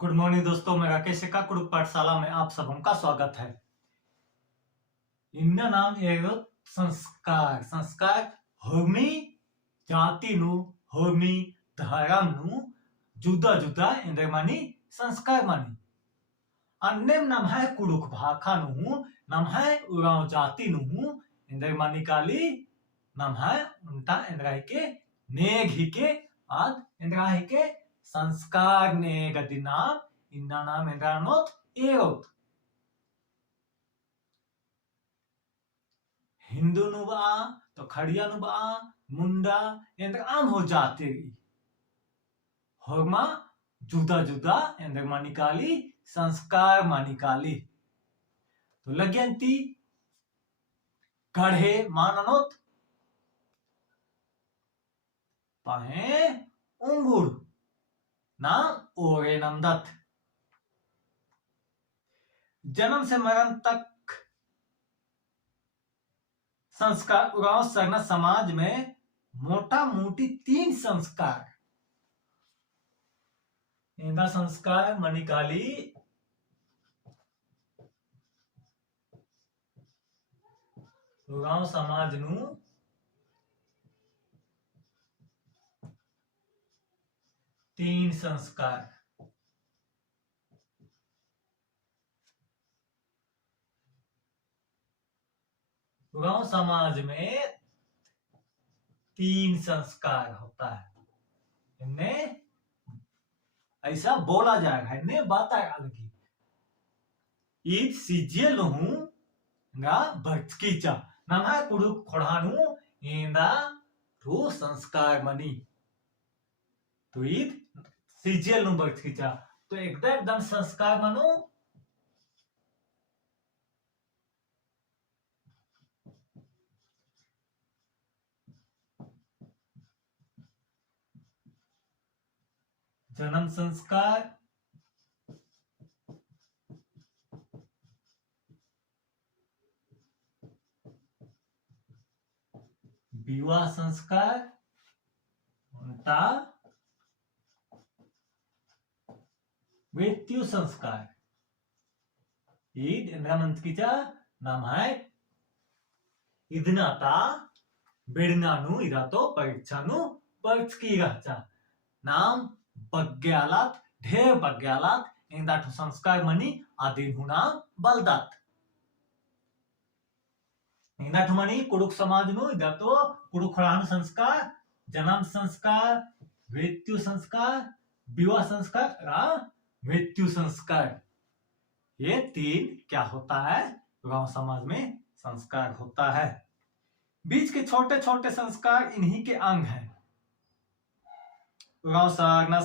Good morning दोस्तों, मैं राकेश का कुरुक पाठशाला में आप सबका स्वागत है। इनका नाम है संस्कार। संस्कार होमी जातिनु होमी धर्मनु जुदा जुदा इंद्र मानी संस्कार मानी। अन्य नाम है कुरुक भाखानु नाम है उराव जातिनु इंद्र मानी काली नाम है उनता इंद्र के नेघ के आद इंद्र के संस्कार ने गदिना इन्ना नाम इंद्रानोत एरोत हिंदू नुबा तो खड़िया नुबा मुंडा इंद्र आम हो जाते होमा जुदा जुदा इंद्र मानिकाली संस्कार मानिकाली तो लग्यंती गढ़े माननोत पाहे उंगुर नाम ओरे नमदत। जन्म से मरण तक संस्कार उगाव सरना समाज में मोटा मोटी 3 संस्कार इंदा संस्कार मणिकाली उगाव समाज नु 3 संस्कार गांव समाज में 3 संस्कार होता है। इन्हें ऐसा बोला जाएगा, इन्हें बात अलग ईद सीजियल हूं गा भटकीचा नाम है कुडु खोड़ानु इंदा तो संस्कार मनी तो ईद सीजियल नु भटकीचा तो एकदम संस्कार मनु जन्म संस्कार, विवाह संस्कार, मृत्यु संस्कार। ईद इंद्रामंतकीचा नाम है इदनाता बेडनानु इदा तो परीक्षानु परीक्षकीगाचा नाम बग्यालात ढेर बग्यालात इंदा संस्कार मनी आदि हुना बलदात इंदा मनी कुडुक समाज नु इदा तो कुडुक खड़ानु संस्कार, जन्म संस्कार, मृत्यु संस्कार, विवाह संस्कार, मृत्यु संस्कार। ये 3 क्या होता है गांव समाज में संस्कार होता है। बीच के छोटे छोटे संस्कार इन्हीं के अंग हैं। गांव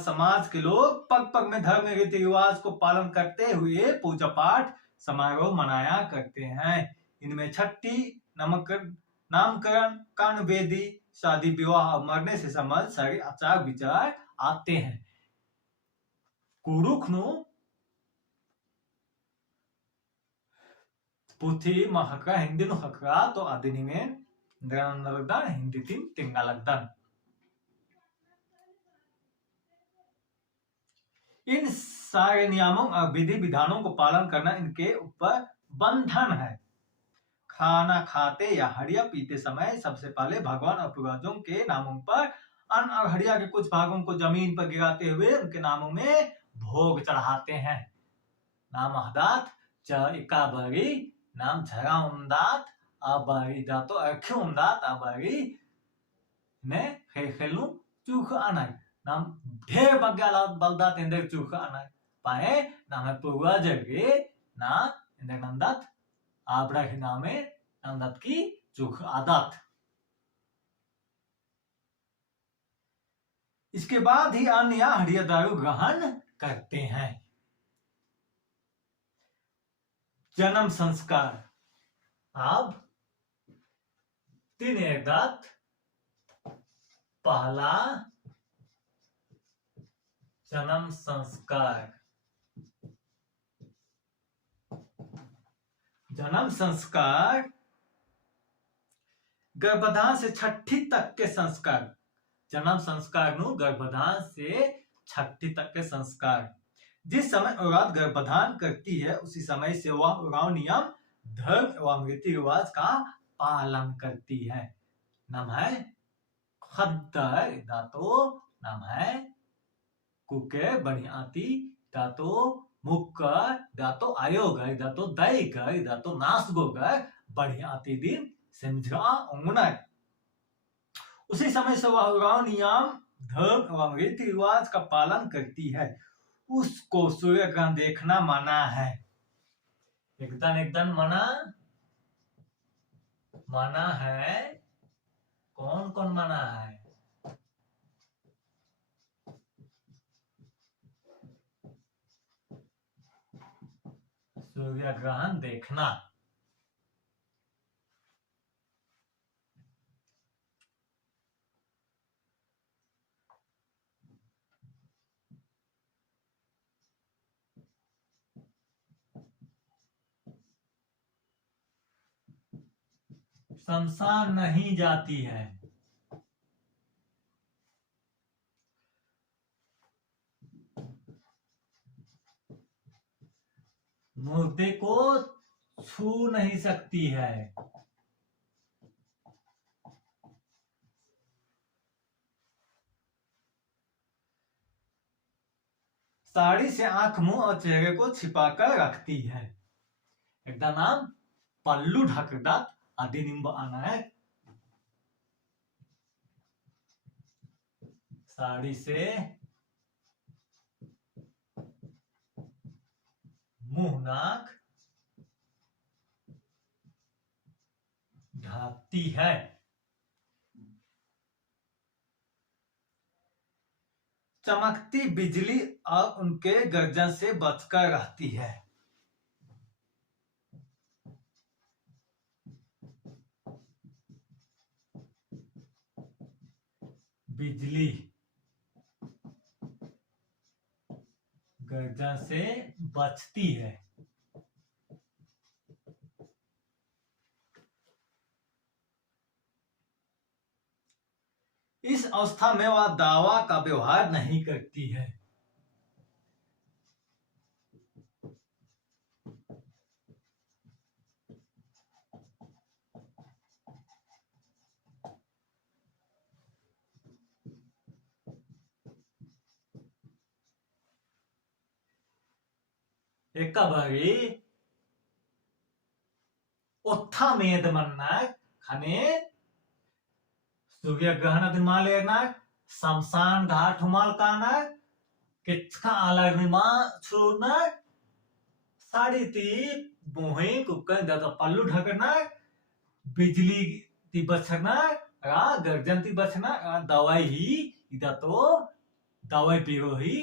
समाज के लोग पग पग में धर्म रीति रिवाज को पालन करते हुए पूजा पाठ समारोह मनाया करते हैं। इनमें छठी नामकरण कर्ण वेदी शादी विवाह और मरने से संबंध सारे आचार विचार आते हैं। कुरुख नु पुथी महका हिंदी नु हकरा तो आदिनी में लगदान हिंदी तीन तिंगा लगदान। इन सारे नियमों और विधि विधानों को पालन करना इनके ऊपर बंधन है। खाना खाते या हड़िया पीते समय सबसे पहले भगवान और पूर्वजों के नामों पर अन्न और हड़िया के कुछ भागों को जमीन पर गिराते हुए उनके नामों में भोग चढ़ाते हैं। नाम हदात इकाबरी नाम झरा उमदात आबारी दातो अख्यू उमदात आबारी ने खेलू चूख आना नाम ढेर बग्याला बलदात इंद्र चूख आना पाए नाम पूर्वज गे ना इंद्र नंदत आबड़ा के नामे नंदत की चूख आदत। इसके बाद ही अन्य या हड़िया दारू ग्रहण करते हैं। जन्म संस्कार अब 3 एदात पहला जन्म संस्कार। जन्म संस्कार गर्भधान से छठी तक के संस्कार। जन्म संस्कार नु गर्भधान से छठी तक के संस्कार जिस समय औरत गर्भधान करती है उसी समय से वह उराव नियम धर्म एवं रीति रिवाज का पालन करती है. नाम है खद्दर दातो नाम है कुके बनियाती दातो मुक्कर दातो आयोग दातो दैक दातो नासगोग बनियाती दिन समझा उंगना. उसी समय से वह उराव नियम धर्म एवं रीति रिवाज का पालन करती है. उसको सूर्य ग्रहण देखना मना है. एकदम मना है. कौन कौन मना है? सूर्य ग्रहण देखना. शमशान नहीं जाती है. मुर्दे को छू नहीं सकती है. साड़ी से आंख मुंह और चेहरे को छिपाकर रखती है. एकदम नाम पल्लू ढकदात आदि निम्ब आना है. साड़ी से मुंह नाक ढकती है. चमकती बिजली और उनके गर्जन से बचकर रहती है. बिजली गर्जन से बचती है. इस अवस्था में वह दावा का व्यवहार नहीं करती है. एक बारी ओथा मेद मन्ना खाने सूर्य ग्रहण दिमा लेना शमशान घाट हुमाल काना किचका अलग निमा छोड़ना साड़ी ती बोहे कुकन दाता पल्लू ढकना बिजली ती बचना गर्जन ती बचना दवाई ही इदा तो दवाई पीरो ही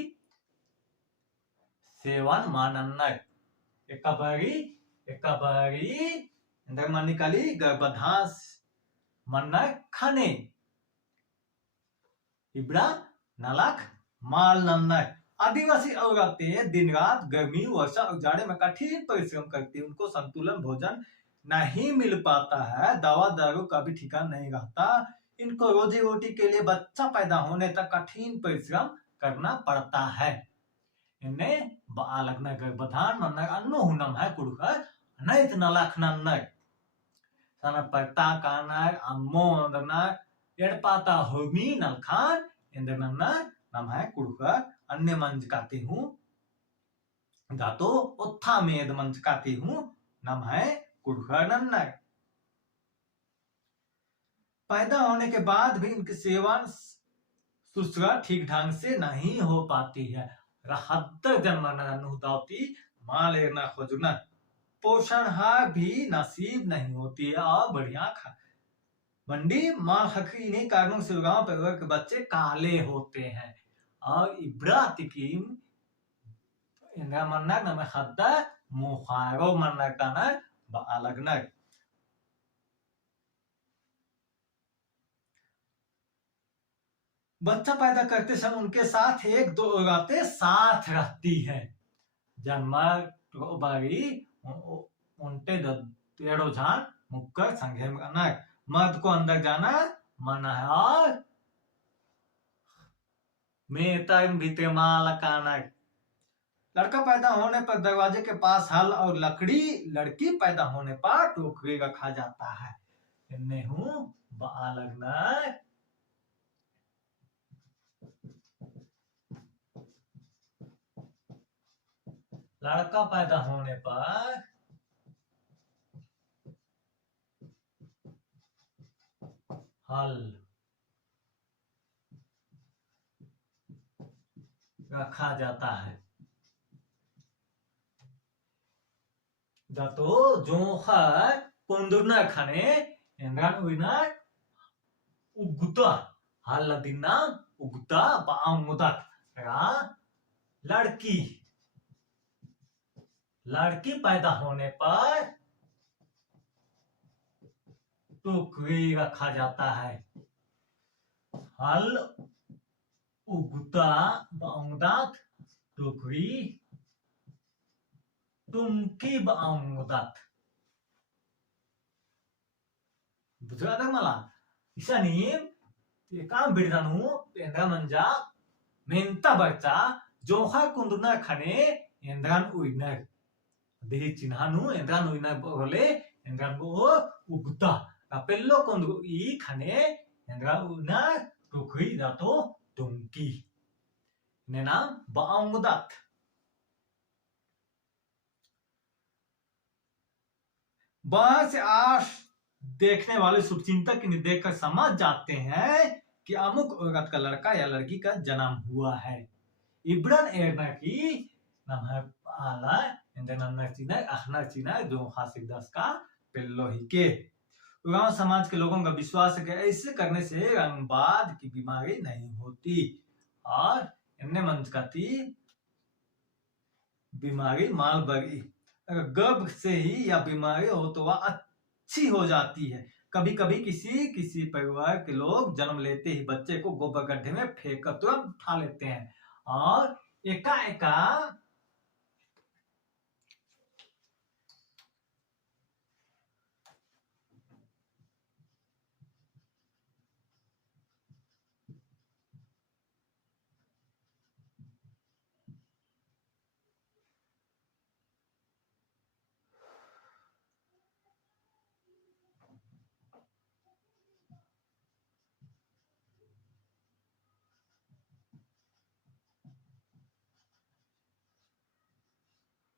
सेवन मानना. एक बारी इंदर मानिकाली गर्भधान मन्ना खाने इबड़ा नलाक माल नन्ना. आदिवासी औरतें दिन रात गर्मी वर्षा और जाड़े में कठिन परिश्रम करती है. उनको संतुलन भोजन नहीं मिल पाता है. दवा दारू का भी ठिकाना नहीं रहता. इनको रोजी रोटी के लिए बच्चा पैदा होने तक कठिन परिश्रम करना पड़ता है. इन्हें बालकना गर्भधान मन्ना अन्नो हुनम है कुड़कर नैत नलाख नन्ना sana parta kanar ammo अंदरना एड़पाता Homi नलखान इंद्रनन्ना नाम है कुड़कर अन्य मंज काती हूँ धातो उत्था मेद मंज काती हूँ नाम है कुड़कर नन्ना. पैदा होने के बाद भी इनकी सेवन सुश्रा ठीक ढंग से नहीं हो पाती है. रहत्तर जन्मना नुदावती मां लेना खोजना पोषण भी नसीब नहीं होती है. और बढ़िया मंडी माल हकी इन्हीं कारणों से गांव परिवार के बच्चे काले होते हैं. और इब्रातिकीम इनका मन्ना नमे हद्दा मुखारो मन्ना काना अलगना. बच्चा पैदा करते समय उनके साथ एक दो औरतें साथ रहती है. जन्म बारी उनटे तेड़ो जान मुक्कर संघे मर्द को अंदर जाना मना है. और मेता भीते माल काना लड़का पैदा होने पर दरवाजे के पास हल और लकड़ी, लड़की पैदा होने पर टोकरी रखा जाता है। लड़का पैदा होने पर हल रखा जाता है। Dato Johar Pondurna Khane Endran Uinar Ugutta Haladina Ugutta Baamudat लड़की, लड़की पैदा होने पर टोकरी रखा जाता है। हल उगता बामुदात टोकरी तुमकी बामुदात बुझा दे मला इसनी एका बिडदानु एंदा मंजा मेंता बच्चा जोहा कुंदुना खने एंद्रान उइनर देहि चिन्हानु एंद्रान उइनर बोले एंद्रान गो उगता कापेल्लो कुंदु ई खने एंद्रान उइनर टोकरी दातो तुमकी ने नाम बामुदात। बाहर से आश देखने वाले शुभचिंतक इन्हें देखकर समझ जाते हैं कि अमुक औरत का लड़का या लड़की का जन्म हुआ है। इब्रन एरना की नाम है आला इंद्रनचिना अहनाचिना जो हासिदस का पेल्लोही के गांव समाज के लोगों का विश्वास है कि ऐसे करने से रंगबाद की बीमारी नहीं होती और इन्हें मंचकाती बीमारी मालबरी गर्भ से ही यह बीमारी हो तो वह अच्छी हो जाती है। कभी कभी किसी परिवार के लोग जन्म लेते ही बच्चे को गोबर गड्ढे में फेंक कर तुरंत उठा लेते हैं और एकाएका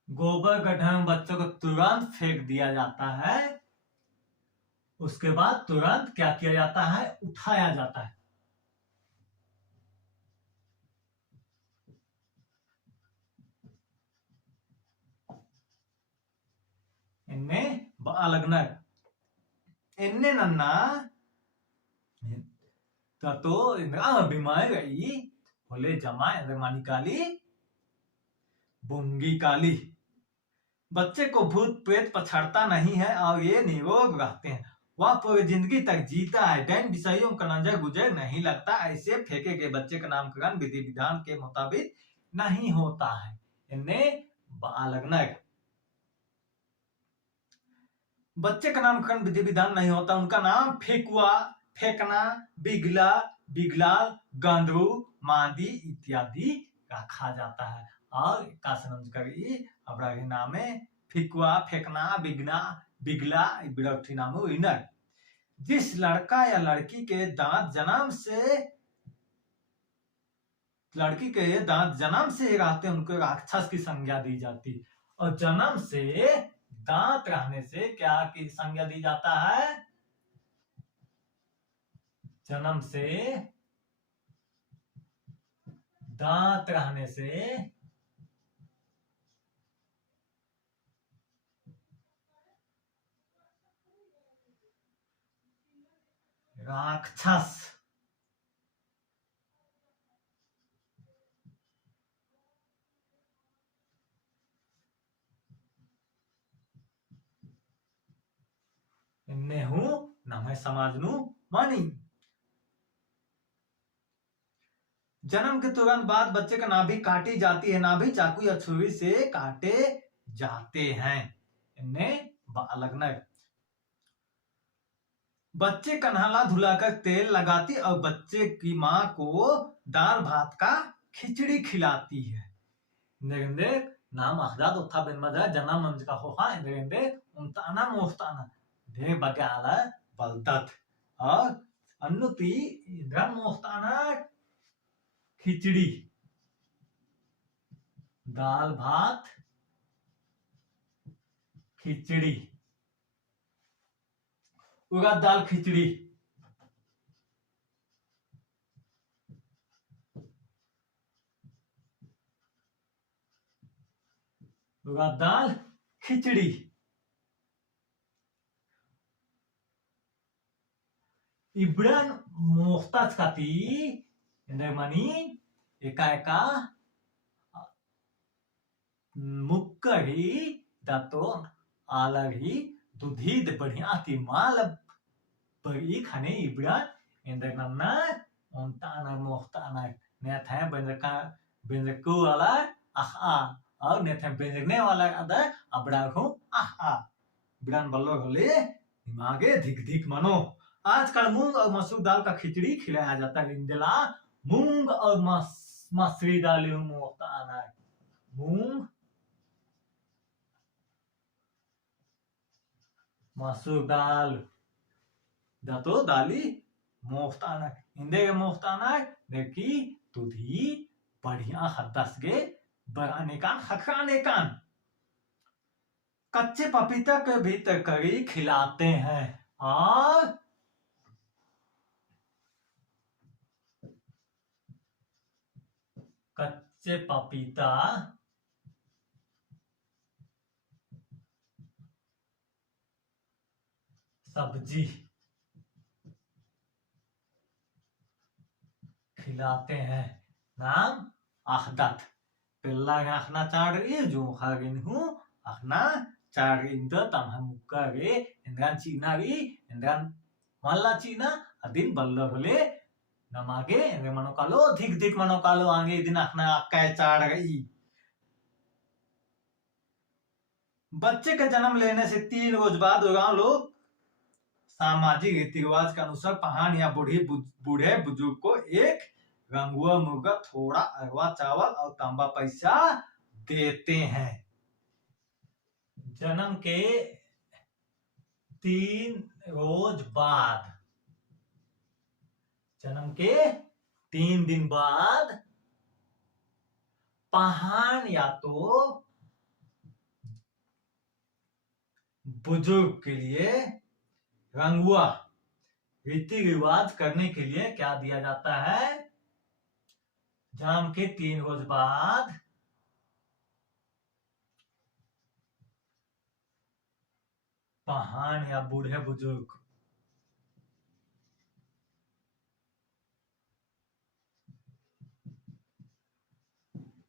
गोबर गड्ढे में बच्चों को तुरंत फेंक दिया जाता है। उसके बाद तुरंत क्या किया जाता है, उठाया जाता है। इनमें अलगनर इनने नन्ना तो बीमारी गई बोले जमा मानी काली बुंगी काली। बच्चे को भूत प्रेत पछड़ता नहीं है और ये निरोग रहते हैं। वह पूरी जिंदगी तक जीता है। डैन विषयों का नजर गुजर नहीं लगता। ऐसे फेंके गए बच्चे का नामकरण विधि विधान के मुताबिक नहीं होता है। इन्हें बालगनर बच्चे का नामकरण विधि विधान नहीं होता। उनका नाम फेकुआ, फेंकना, बिगला, बिगलाल, गांधरू, मादी इत्यादि रखा जाता है। और का समझकरी अपराधी नाम है फिकुआ, फेंकना, बिगना, बिगला बिरक्ति नाम इनर। जिस लड़का या लड़की के दांत जन्म से ही रहते हैं उनको राक्षस की संज्ञा दी जाती। और जन्म से दांत रहने से क्या की संज्ञा दी जाता है, जन्म से दांत रहने से राक्षस। इन्हें हूं नमे समाजनु मानी। जन्म के तुरंत बाद बच्चे का नाभि काटी जाती है। नाभि चाकू या छुरी से काटे जाते हैं। इन्हें बालगनर बच्चे का नहला धुलाकर तेल लगाती और बच्चे की मां को दाल भात का खिचड़ी खिलाती है। Indegende nam ahdat otta benmada janam manjka hoha indegende untana mostana de bagala baldat और अन्नुति इधर मोस्ताना खिचड़ी दाल भात खिचड़ी उड़द दाल खिचड़ी उड़द दाल खिचड़ी इब्रान मोस्ताच kati indemani eka मुक्करी दातो आलरी दुधीद बढ़िया ती माल बड़ी खाने इब्रान इंदरनना उन्ताना मोस्ताना नेथे बेंजकू वाला आहा और नेथे बेंजकने वाला अदा अबड़ाखू आहा इब्रान बल्लो होले दिमागे धिक धिक मनो आजकल मूंग और मसूर दाल का खिचड़ी खिलाया जाता है इंदला मूंग और मसूरी दाल मोस्ताना मूंग मसूर दाल दातो दाली मोफ्ताना इंदे मोफ्ताना देखी तुधी बढ़िया हदसगे बराने कान हखाने कान कच्चे पपीता के भी तरकारी खिलाते हैं और कच्चे पपीता सब्जी खिलाते हैं नाम आहदत पिल्ला आखना चाड़ जो खागिन हूँ आखना चाड़ इंद तमह मुक्कागे इंद्रान चीनारी इंद्रान मल्ला चीना अदिन बल्लो होले नमागे इंद्र मनोकालो धिक धिक मनोकालो आगे दिन आखना आक्का चाड़ गई बच्चे का जन्म लेने से 3 रोज बाद गांव लोग सामाजिक रीति रिवाज के अनुसार पहाड़ या बूढ़े बुजुर्ग को एक रंगुआ मुर्गा थोड़ा अरवा चावल और तांबा पैसा देते हैं जन्म के 3 रोज बाद जन्म के 3 दिन बाद पहाड़ या तो बुजुर्ग के लिए रंगुआ रीति रिवाज करने के लिए क्या दिया जाता है जन्म के 3 रोज बाद पहाड़ या बूढ़े बुजुर्ग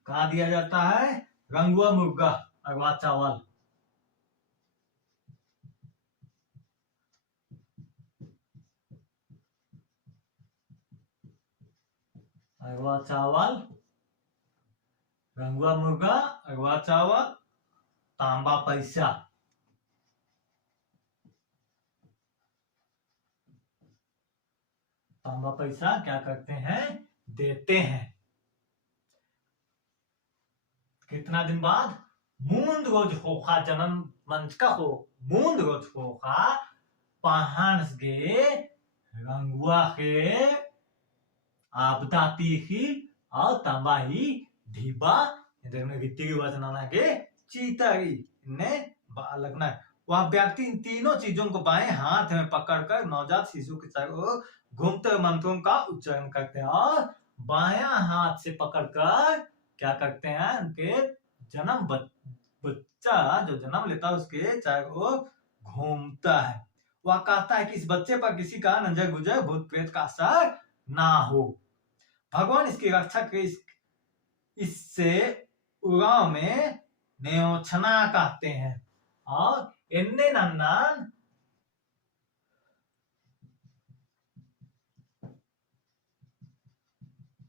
कहा दिया जाता है रंगुआ मुर्गा अरवा चावल अरवा चावल रंगुआ मुर्गा अरवा चावल तांबा पैसा तांबा पैसा क्या करते हैं देते हैं कितना दिन बाद मूंद रोज होखा जन्म मंच का हो मूंद रोज होखा पहाड़ गे रंगुआ के आपदाती ही और तंबाही ढीबा रीति रिवाज नाना के चीतारी ने लगना है वह व्यक्ति इन तीनों चीजों को बाएं हाथ में पकड़कर नवजात शिशु के चारों ओर घूमते मंत्रों का उच्चारण करते हैं और बाया हाथ से पकड़कर क्या करते हैं उनके जन्म बच्चा जो जन्म लेता है उसके चारों ओर घूमता है वह कहता है कि इस बच्चे पर किसी का नजर गुजर भूत प्रेत का असर ना हो भगवान इसकी रक्षा के इससे उगाव में न्योछना कहते हैं और इन्ने नन्नान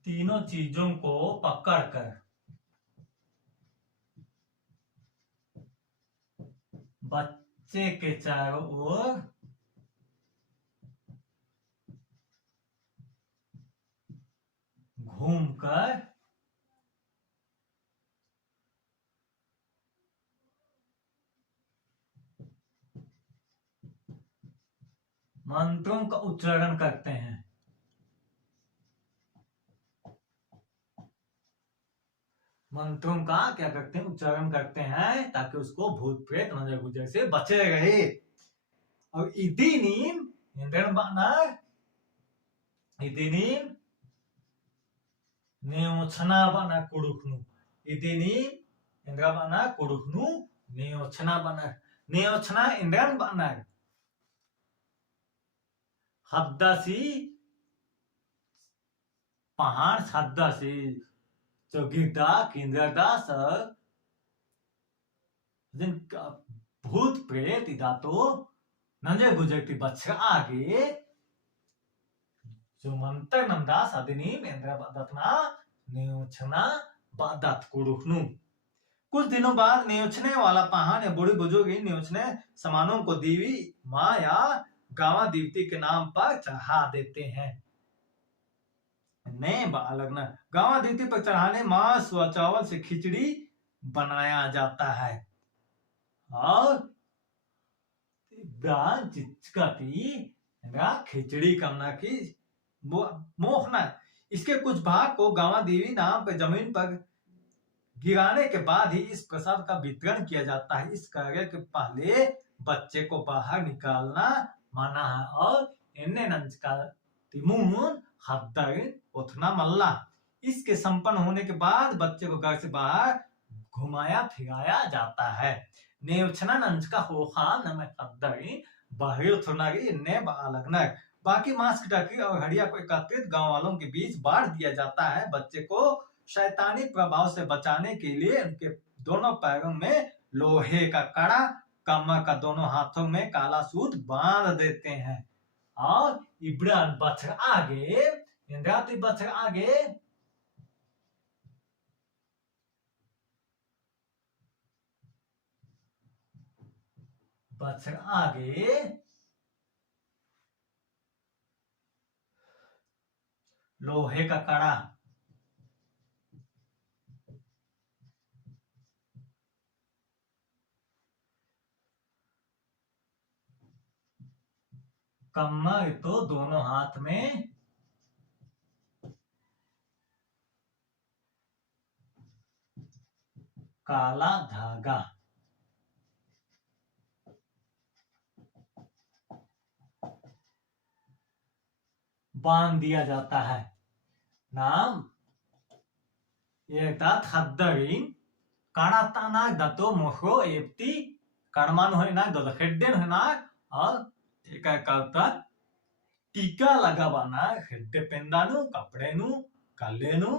तीनों चीजों को पकड़कर बच्चे के चारों ओर घूमकर मंत्रों का उच्चारण करते हैं। मंत्रों का क्या करते हैं, उच्चारण करते हैं ताकि उसको भूत प्रेत नजर गुजर से बचे रहे। और इदिनीम इंद्रन बाना इदिनीम नेओछना बाना कुडुखनु इदिनीम इंद्र बाना कुडुखनु नेओछना बाना नेओछना इंद्रन बाना हद्दासी पहाड़ हद्दासी जोगिरदा किंद्रदा सर भूत प्रेत इदातो नंजे गुजरती बच्चा आगे जो मंत्र नंदास अधिनीम इंद्र बदतना नेउछना बादत कुडुखनु। कुछ दिनों बाद नेउछने वाला पहाड़ या बूढ़ी बुजुर्ग नेउछने सामानों को देवी माँ या गावा देवती के नाम पर चढ़ा देते हैं। ने बालक न गावा देवती पर चढ़ाने मांस व चावल से खिचड़ी बनाया जाता है और खिचड़ी करना की मोहना। इसके कुछ भाग को गावा देवी नाम पर जमीन पर गिराने के बाद ही इस प्रसाद का वितरण किया जाता है। इस कार्य के पहले बच्चे को बाहर निकालना माना है और इन्हें नंचका तिमुन हद्दरिन उठना मल्ला। इसके संपन्न होने के बाद बच्चे को घर से बाहर घुमाया फिराया जाता है। नेवछना नंचका होखा नमक हद्दरिन बाहरी उठना की इन्हें बालगनक। बाकी मांस की टकी और हड्डिया को एकत्रित गांव वालों के बीच बांट दिया जाता है। बच्चे को शैतानी प्रभाव से बचाने के लिए उनके दोनों पैरों में लोहे का कड़ा, कमर का दोनों हाथों में काला सूत बांध देते हैं और इब्रान बच्चा आगे इंद्राती बच्चा आगे बच्चा आगे लोहे का कड़ा, कमर तो दोनों हाथ में काला धागा बांध दिया जाता है। नाम हद्दरिन कानाताना दतो मोहो एप्ती कर्मान होना दलखेड्डेन होना और टीका लगावाना हेड्डे पेंदानु कपड़ेनु कल्लेनु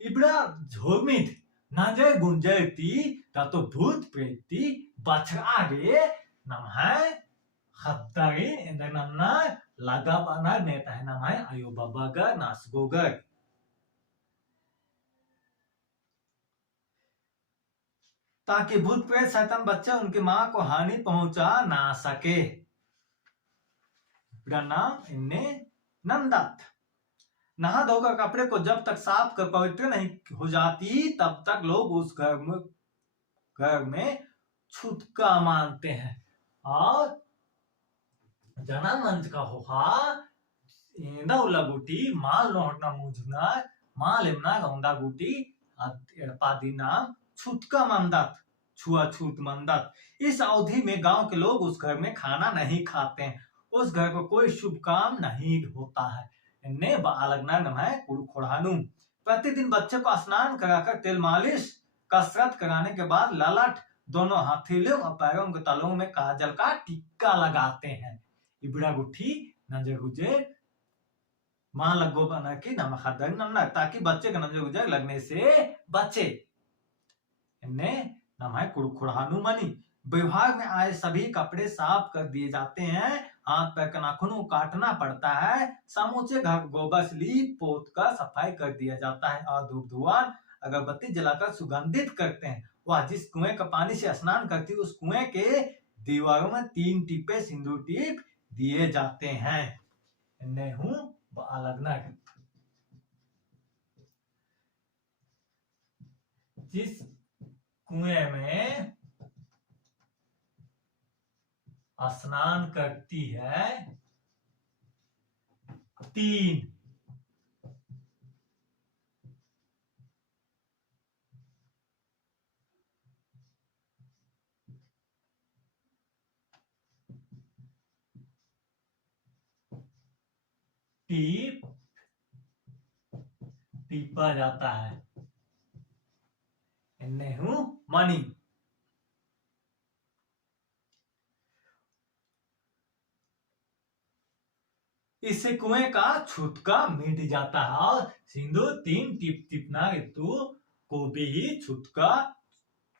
इबड़ा झोमित नाजे गुंजती दातो भूत प्रेती बछागे नमः हद्दरिन इंदर नमना लगावाना नेता है नमः आयो बाबागा नासगोगा। ताकि भूत प्रेत शैतान बच्चा उनकी मां को हानि पहुंचा ना सके। नाम इन्हें नंदत। नहा धोकर कपड़े को जब तक साफ कर पवित्र नहीं हो जाती तब तक लोग उस घर में छुटका मानते हैं और जना मंच का होहा इंदा उला गुटी माल लोहटना मुझना माल इमना गौंदा गुटी एड़पादी नाम छुटका मंदत छुआछूत मंदत। इस अवधि में गांव के लोग उस घर में खाना नहीं खाते हैं। उस घर को कोई शुभ काम नहीं होता है। इन्हें बालगना नाम है कुड़खोड़ानु। प्रतिदिन बच्चे को स्नान कराकर तेल मालिश कसरत कराने के बाद ललाट दोनों हथेलियों और पैरों के तलों में काजल का टिक्का लगाते हैं। इबड़ा गुठी नजर गुजे मां लगो बना की नमक हदन नमना ताकि बच्चे का नजर गुजर लगने से बचे। इन्हें नाम है कुड़खोड़ानु मनी। विभाग में आए सभी कपड़े साफ कर दिए जाते हैं। हाथ पैर का नाखून काटना पड़ता है। समूचे घर गोबर से लीप पोत कर सफाई कर दिया जाता है और धूप धुआं अगरबत्ती जलाकर सुगंधित करते हैं। वह जिस कुएं का पानी से स्नान करती है उस कुएं के दीवारों में 3 टीपे सिंदूर टीप दिए जाते हैं। इन्हें हूं अलगना जिस कुएं में स्नान करती है 3 टीप टीपा जाता है। नेहू मनी। इससे कुएं का छूतका मिट जाता है। और सिंधु 3 टिप टिपना ऋतु को भी ही छूतका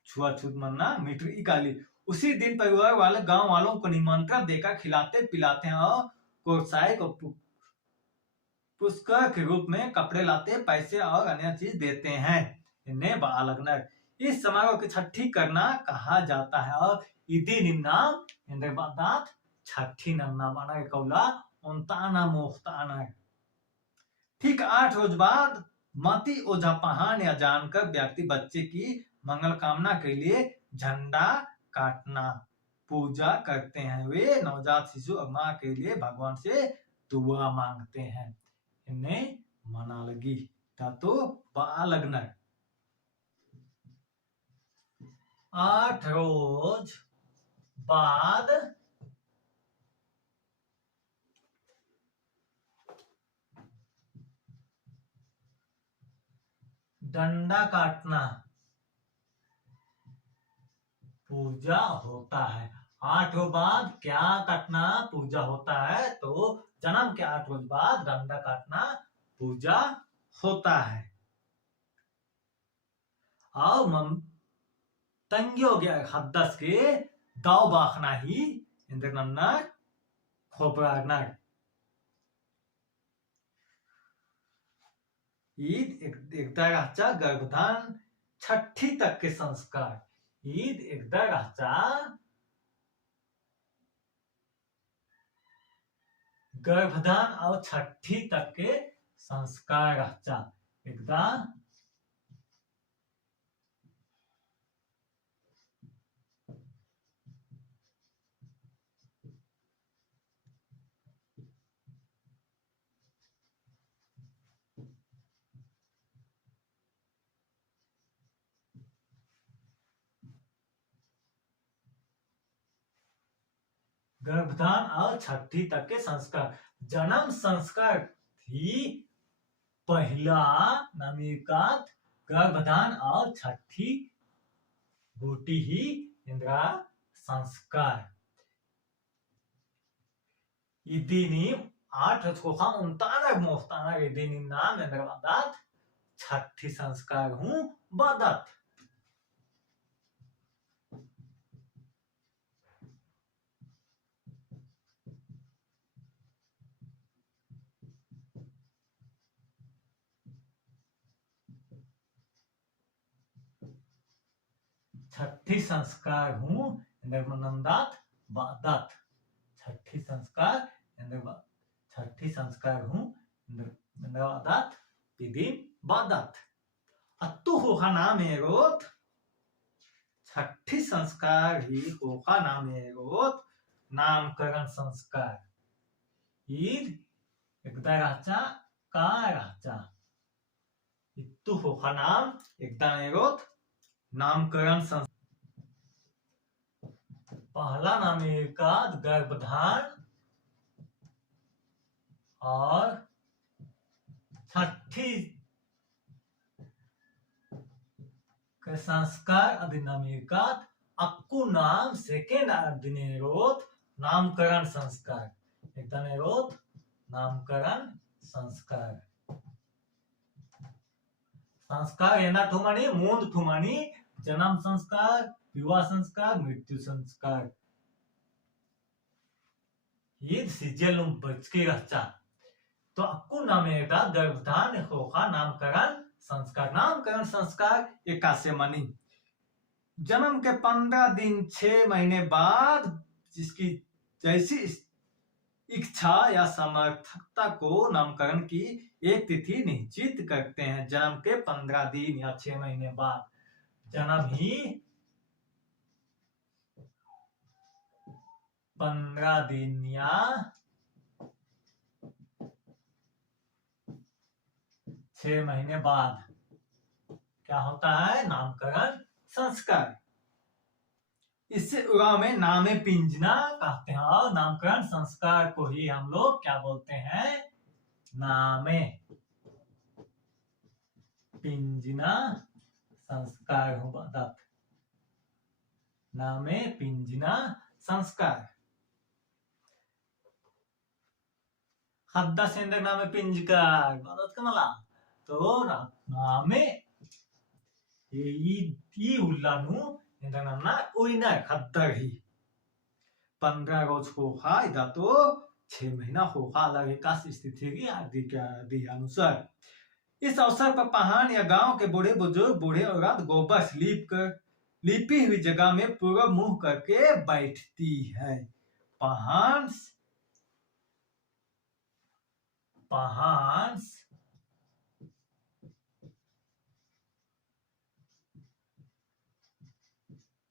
छुआछूत मरना मिट इकाली। उसी दिन परिवार वाले गांव वालों को निमंत्रण देकर खिलाते पिलाते हैं और कोसाई को पुरस्कार के रूप में कपड़े लाते, पैसे और अन्य चीज देते हैं। इन्हें बालग्न इस समारोह की छठी करना कहा जाता है। और इदी निम्नाम छठी नमना माना कौला उनताना मोफ्ताना। ठीक 8 रोज बाद मती ओझा पहान या जानकर व्यक्ति बच्चे की मंगल कामना के लिए झंडा काटना पूजा करते हैं। वे नवजात शिशु मां के लिए भगवान से दुआ मांगते हैं। इन्हें मना लगी तो बालग्न 8 रोज बाद डंडा काटना पूजा होता है। 8 रोज बाद क्या काटना पूजा होता है? तो जन्म के 8 रोज बाद डंडा काटना पूजा होता है। और तंगियो हद्दस के दाव बाखना ही इंद्रनन्ना खोपरागना। ईद एकदा राचा गर्भधान छठी तक के संस्कार। ईद एकदा राचा गर्भधान और छठी तक के संस्कार राचा एकदा गर्भधान और छठी तक के संस्कार। जन्म संस्कार थी पहला नमिकात गर्भधान और छठी बूटी ही इंद्रा संस्कार। इदिनी 8 रोखा उनताना मोफ्ताना इदिनी नाम इंद्रवादात छठी संस्कार हूँ बदत। छठी संस्कार हूँ इंद्रनंदात बादत। छठी संस्कार छठी संस्कार हूँ इंद्रवादात विधि बादत। अत्तु होखा नाम एरोत छठी संस्कार ही होखा नाम एरोत नामकरण संस्कार। ईद एकदा राचा का राचा इत्तु होखा नाम एकदा एरोत नामकरण संस्कार। पहला नाम एकाद गर्भधान और छठी के संस्कार अधिनाम एकाद अक्कू नाम सेकेंड अधिनेरोत नामकरण संस्कार एकदम एरोत नामकरण संस्कार। संस्कार येना ठुमणी मूंद ठुमणी जन्म संस्कार विवाह संस्कार मृत्यु संस्कार। ये सिजल बचके रचा तो अक्कू नामेगा गर्भधान होखा नामकरण संस्कार। नामकरण संस्कार एकासे मनी जन्म के 15 दिन 6 महीने बाद जिसकी जैसी इच्छा या समर्थकता को नामकरण की एक तिथि निश्चित करते हैं। जन्म के 15 दिन या 6 महीने बाद जन्म ही 15 दिन या 6 महीने बाद क्या होता है? नामकरण संस्कार। इससे उगाव में नामे पिंजना कहते हैं और नामकरण संस्कार को ही हम लोग क्या बोलते हैं? नामे पिंजना संस्कार होतात. नामे पिंजना संस्कार. हद्दा सेंदर नामे पिंजकार बघत का मला तो नामे ई उल्लानु इंदना ओइना हद्दा ही 15 रोज होगा इदा तो 6 महीना होगा अलग एकाश स्थिति की आदि अनुसार. इस अवसर पर पहाड़ या गांव के बूढ़े बुजुर्ग बूढ़े औरत गोबर से लिपी हुई जगह में पूर्व मुंह करके बैठती है. पहाड़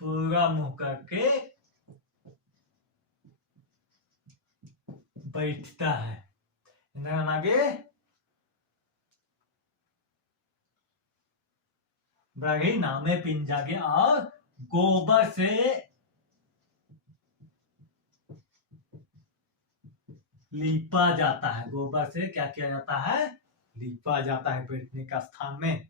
पूरा मुंह करके बैठता है. आगे ब्रागी नामे पिंजागे और गोबर से लीपा जाता है. गोबर से क्या किया जाता है? लीपा जाता है बैठने का स्थान में.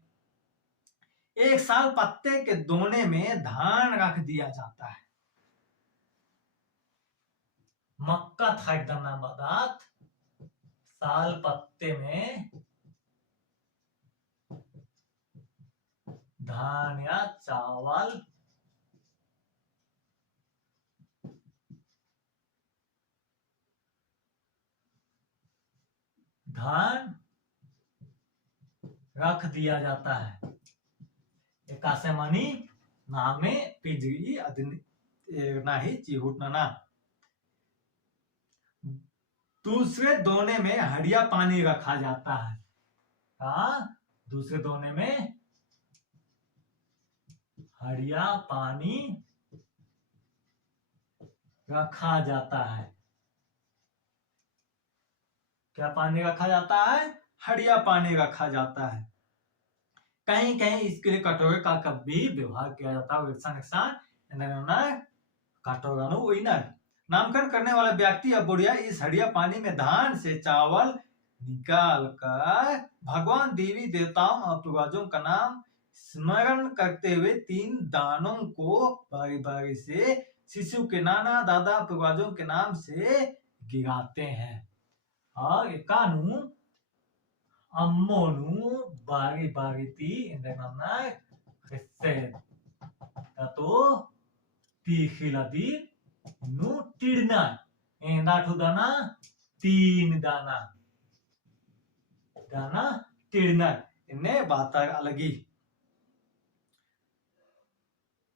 एक साल पत्ते के दोने में धान रख दिया जाता है. मक्का था एकदम ना बदात साल पत्ते में धान या चावल धान रख दिया जाता है. एकासे मनी नामे पिजगी अदिन नाही चिहुट ना. दूसरे दोने में हरिया पानी रखा जाता है. दूसरे दोने में हरिया पानी रखा जाता है. क्या पानी रखा जाता है? हरिया पानी रखा जाता है. कहीं कहीं इसके लिए कटोरे का कप भी व्यवहार किया जाता है. कटोरा नामकरण करने वाला व्यक्ति या बुढ़िया इस हरिया पानी में धान से चावल निकाल कर भगवान देवी देवताओं और पूर्वजों का नाम स्मरण करते हुए 3 दानों को बारी बारी से शिशु के नाना दादा पूर्वजों के नाम से गिराते हैं. और एकानु अम्मोनु बारी बारी ती इंदना हिस्से तो तीखिलादी नु टिड़ना एंदाठु दाना 3 दाना टिड़ना इन्हें बात अलगी.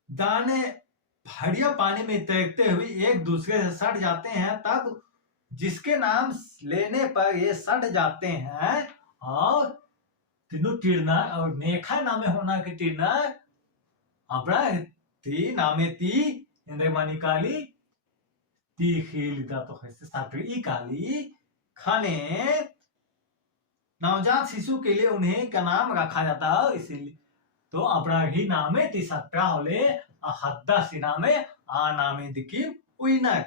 दाने हरिया पानी में तैरते हुए एक दूसरे से सट जाते हैं. तब जिसके नाम लेने पर ये सट जाते हैं और तीनों टिड़ना और नेखा नामे होना के टिड़ना अपना ती नामे ती इंद्रमानी काली ती खीलिदा तो कैसे साटरी काली खाने नवजात शिशु के लिए उन्हें का नाम रखा जाता है. इसीलिए तो अपना ही नामे ती सट्रा होले हद्दा सी नामे आ नामे दिकी उइनर.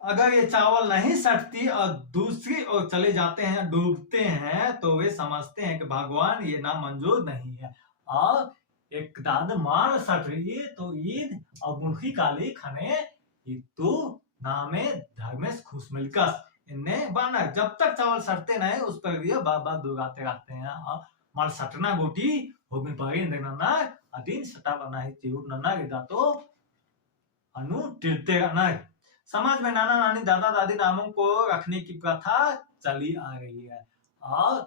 अगर ये चावल नहीं सटती और दूसरी ओर चले जाते हैं डूबते हैं तो वे समझते हैं कि भगवान ये नाम मंजूर नहीं है. और एक दाद मार सट रही तो ईद और मुर्खी काली खाने तू नामे धर्मेश खुश मिलकस इन्हें बाना. जब तक चावल सटते नहीं उस पर ये बाबा दुगाते रहते हैं. और मार सटना गोटी होगी परी नन्ना अधीन सटा बना है चिहुट नन्ना गिदा तो अनु टिरते रहना. समाज में नाना नानी दादा दादी नामों को रखने की प्रथा चली आ रही है. और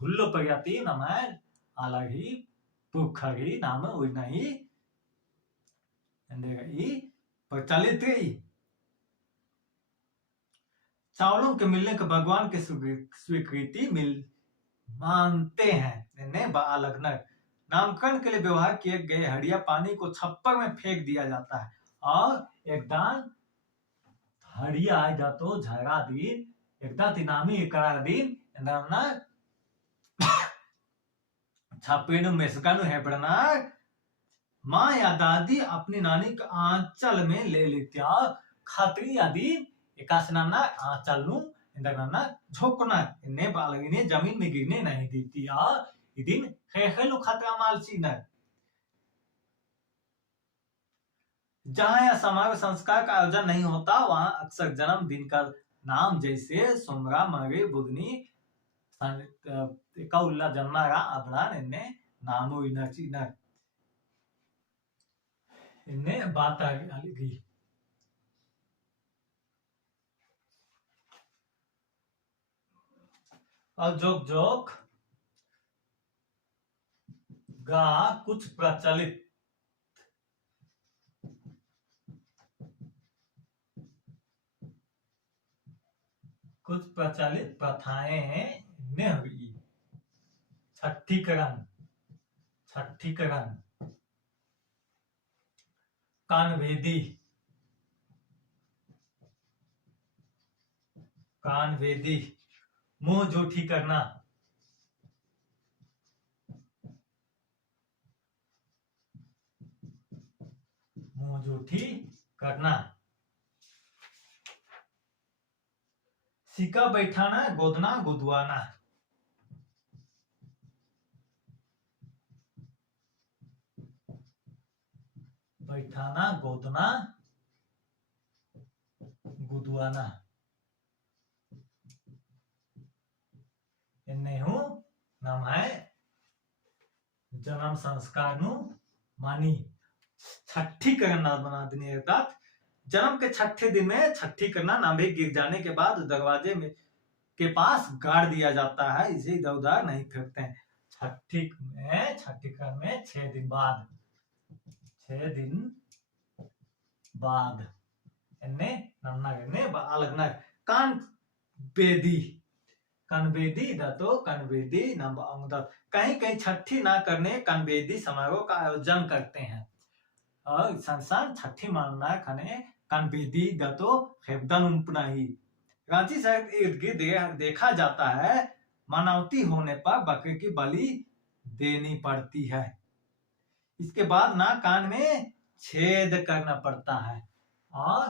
हुल्लो प्रजाति नामे अलग ही पुखरी नाम नहीं प्रचलित ही. चावलों के मिलने के भगवान की स्वीकृति मानते हैं. नामकरण के लिए व्यवहार किए गए हरिया पानी को छप्पर में फेंक दिया जाता है और एक दान हरिया जातो झरा दिन एकदा तिनामी एकरा दिन ना छापेनु मेसकानु हेपड़ना माँ या दादी अपनी नानी के आंचल में ले लेत्या खात्री आदि एकासनाना आंचल नु इंदरना झोकना इन्हें बालगिने जमीन में गिरने नहीं देती या इदिन हेलो खतरा मालसी न जहां या समारोह संस्कार का आयोजन नहीं होता वहां अक्सर जन्मदिन का नाम जैसे सोमरा मगे बुधनी कौल्ला जन्मारा अबड़ा इन्हें नामो इनची न इन्हें बात आ गई और जोक जोक गा कुछ प्रचलित प्रथाएं ने हुई छठीकरण कानवेदी मुंह जूठी करना सिक्का बैठाना गोदना गुदवाना बैठाना गोदना गुदवाना इन्हें नाम है जन्म संस्कार नु मानी छठी करना बना देने अर्थात जन्म के छठे दिन में छठी करना नाभि गिर जाने के बाद दरवाजे में के पास गाड़ दिया जाता है इसे इधर उधर नहीं करते हैं छठी कर में 6 दिन बाद इन्हें नन्ना करने अलगना कनवेदी दतो कनवेदी नंबर कहीं छठी ना करने कनवेदी समारोह का आयोजन करते हैं और संसान छठी मानना खने कनवेदी दतो खेबदन उम्पना ही रांची शहर इर्द गिर्द देखा जाता है मानवती होने पर बकरे की बलि देनी पड़ती है इसके बाद नाक कान में छेद करना पड़ता है और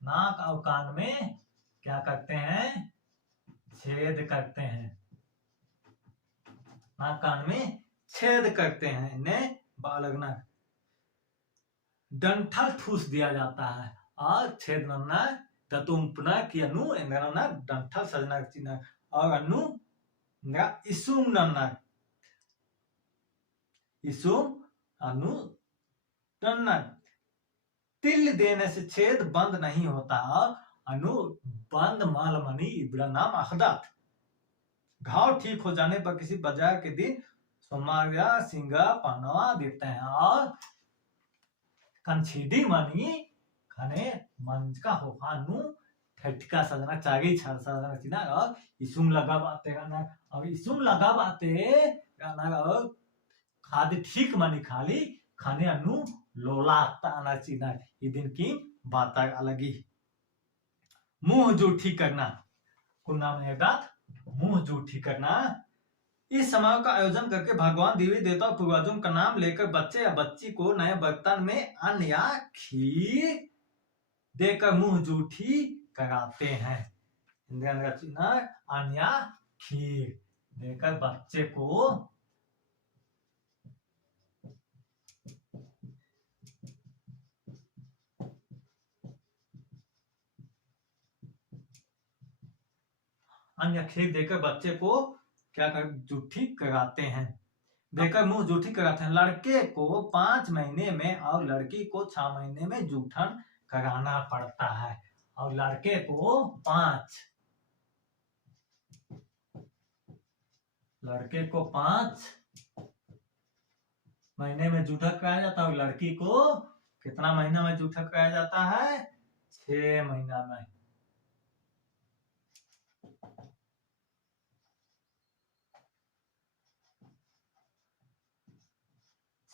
नाक और कान में क्या करते हैं छेद करते हैं नाक कान में छेद करते हैं इन्हें बालगना डंठल ठूस दिया जाता है और छेद नन्ना दतुम्पना की अनु एंगना डंठल सजना चिन्ह और अनु इसुम नन्ना इसुम अनु नन्ना तिल देने से छेद बंद नहीं होता अनु बंद मालमनी इबड़ा नाम अहदात घाव ठीक हो जाने पर किसी बाजार के दिन सोमारिया सिंगा पानवा देते हैं और कंछेदी मनी खने मंच का होखानु ठटका सजना चागी छर सजना चिना और इसुम लगा बाते ना और इसुम लगा बाते ना और खाद ठीक मनी खाली खाने अनु लोला ताना चिना ये दिन की बात अलगी मुंह जूठी करना कुन्ना में मुंह जूठी करना इस समारोह का आयोजन करके भगवान देवी देवता पूर्वजों का नाम लेकर बच्चे या बच्ची को नए बर्तन में अन्न या खीर देकर मुंह जूठी कराते हैं अन्न या खीर देकर बच्चे को अन्न खीर देकर बच्चे को क्या कर जूठी कराते हैं देकर मुंह जूठी कराते हैं लड़के को 5 महीने में और लड़की को 6 महीने में जूठन कराना पड़ता है और लड़के को 5 महीने में जूठा कराया जाता है और लड़की को कितना महीना में जूठा कराया जाता है 6 महीना में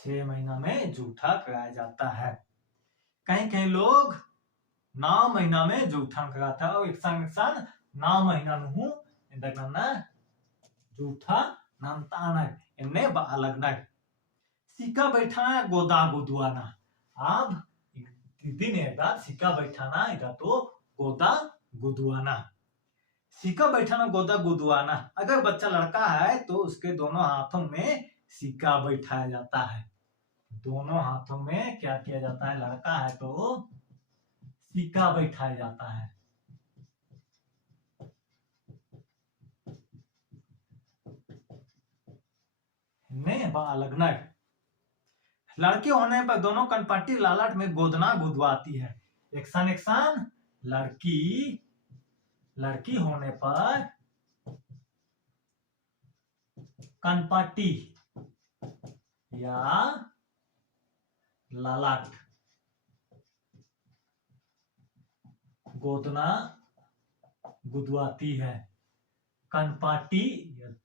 6 महीना में जूठा कराया जाता है कहीं कहीं लोग ना महीना में जूठन करा था और एक संग ना महीना नु इंदकना जूठा नामताना इन्ने अलग ना सिक्का बैठाना गोदा गुदवाना अब दिन एकदा सिक्का बैठाना इधर तो गोदा गुदवाना सिक्का बैठाना गोदा गुदवाना अगर बच्चा लड़का है तो उसके दोनों हाथों में सिक्का बैठाया जाता है दोनों हाथों में क्या किया जाता है लड़का है तो सिक्का बैठाया जाता है अलग नट लड़की होने पर दोनों कनपट्टी लालट में गोदना गुदवाती है एक सन लड़की होने पर कनपट्टी या लालट गोदना गुदवाती है कनपट्टी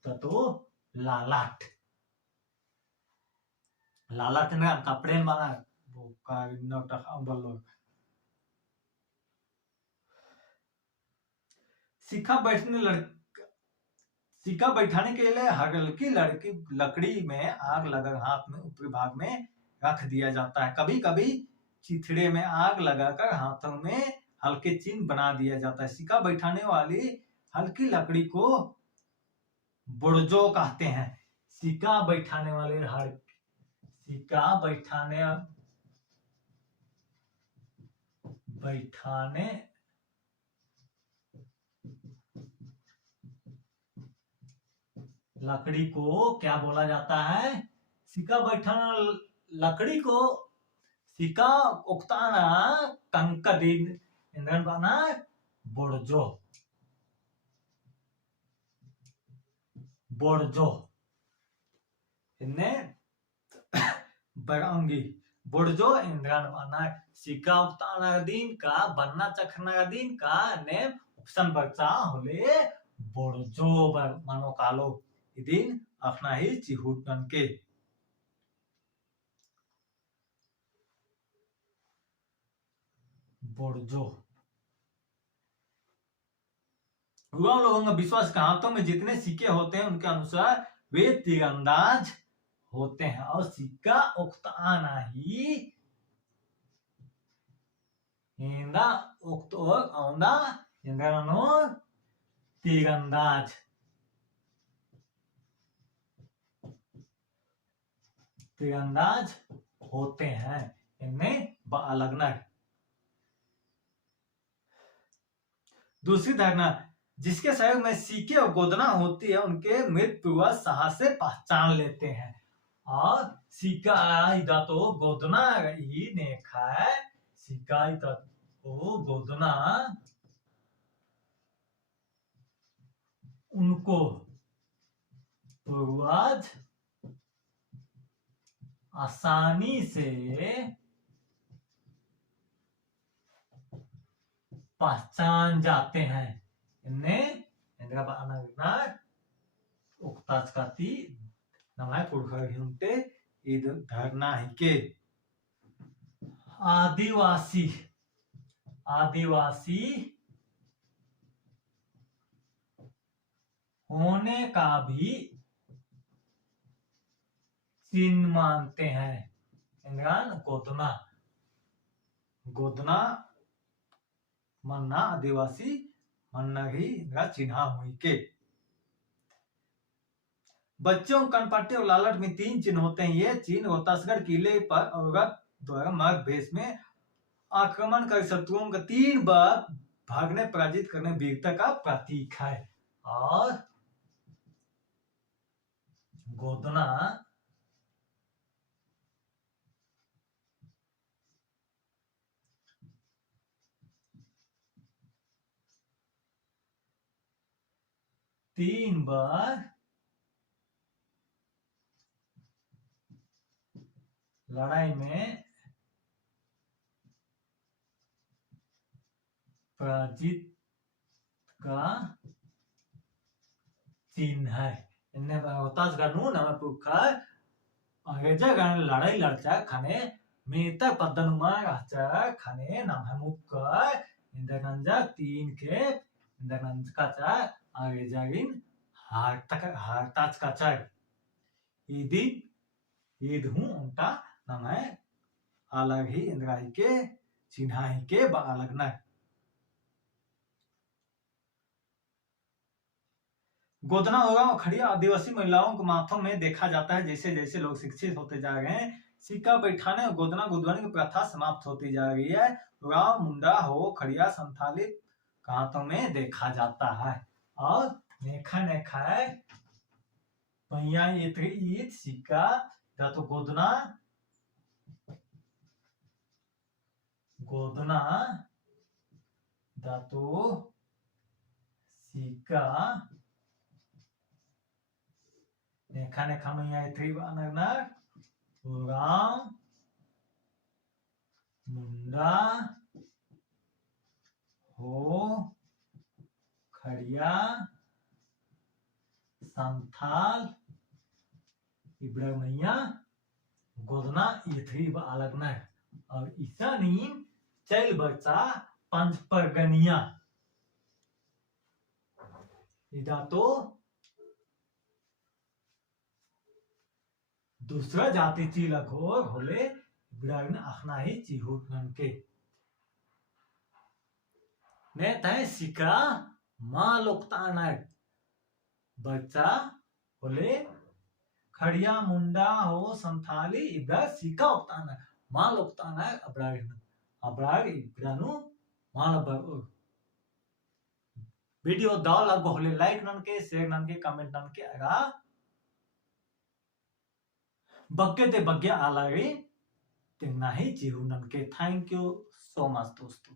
तो लालट लालट ने कपड़े माना वो का नोटक अंबलो सिक्का बैठाने के लिए हल्की लकड़ी में आग लगा हाथ में ऊपरी भाग में रख दिया जाता है कभी कभी चिथड़े में आग लगाकर हाथों में हल्के चिन्ह बना दिया जाता है सिक्का बैठाने वाली हल्की लकड़ी को बुर्जो कहते हैं सिक्का बैठाने वाले सिक्का बैठाने लकड़ी को क्या बोला जाता है सिक्का बैठाना लकड़ी को सिक्का उक्ताना कंकदिन इंद्रन बना बोर्जो इन्हें बरंगी बुर्जो इंद्रन बना सिक्का उक्ताना दिन का बनना चखना दिन का ने ऑप्शन बच्चा होले बुर्जो मानो कालो दिन अपना ही चिहुटन के बुर्जो युवाओं लोगों का विश्वास का हाथों में जितने सिक्के होते हैं उनके अनुसार वे तीरंदाज होते हैं और सिक्का उक्ताना ही इंदा उक्त औंदा इंद्रनो तीरंदाज होते हैं इनमें अलग न दूसरी धारणा जिसके सहयोग में सिक्के और गोदना होती है उनके मृत पूर्वज साहस से पहचान लेते हैं और सिक्का इधर तो गोदना ही देखा है सिक्का इधर तो गोदना उनको पूर्वज आसानी से पहचान जाते हैं इन्हें उक्ताचकाती नमाय पुरखा इधर धरना ही के आदिवासी होने का भी चिन्ह मानते हैं इंद्रान गोदना मन्ना आदिवासी मन्ना ही चिन्हा हुई के बच्चों कनपट्टी और लालट में 3 चिन्ह होते हैं ये चिन्ह रोहतासगढ़ किले पर औरत द्वारा मर्ग भेष में आक्रमण कर शत्रुओं का 3 बार भागने पराजित करने वीरता का प्रतीक है और गोदना तीन बार लड़ाई में पराजित का चिन्ह है इन्हें होतास गनु नमपुखा अंग्रेजा गण लड़ाई लड़चा खाने मेतर पद्दनुमा रहचा खाने नाम है मुक्कर इंदरनंजा तीन के इंदरनंज काचा आगे जागिन हारताच काचा ईदी ईद हूँ उनका नाम है अलग ही इंद्राही के चिन्हाही के अलग न। गोदना होगा और खड़िया आदिवासी महिलाओं के माथों में देखा जाता है। जैसे जैसे लोग शिक्षित होते जा रहे हैं, सिक्का बैठाने और गोदना गुदवाने की प्रथा समाप्त होती जा रही है। गाँव मुंडा हो खड़िया संथाली हाथों में देखा जाता है। और नेखा नेखा है पहिया ईद सिक्का तो गोदना गोदना दातो सिक्का नेखा नेखा मैया इतरी अनगनर गाँव मुंडा हो खड़िया संथाल इब्रा मैया गोदना इथरी अलग न। और ईसा नीम चल बच्चा पंच परगनिया इदा तो दूसरा जाति चीला घोर होले बिरागन अखना ही चिहुट ननके ने तय सिका मां लोकताना बच्चा होले खड़िया मुंडा हो संथाली इब्रा सिका उक्ताना मां लोकताना अब्राग इब्रानु मां वीडियो दाल लगो होले like Nanke share Nanke comment Nanke अगा बग्गे ते बग्गे आलागे तिन्ना ही चिहु Nanke. Thank you so much दोस्तों।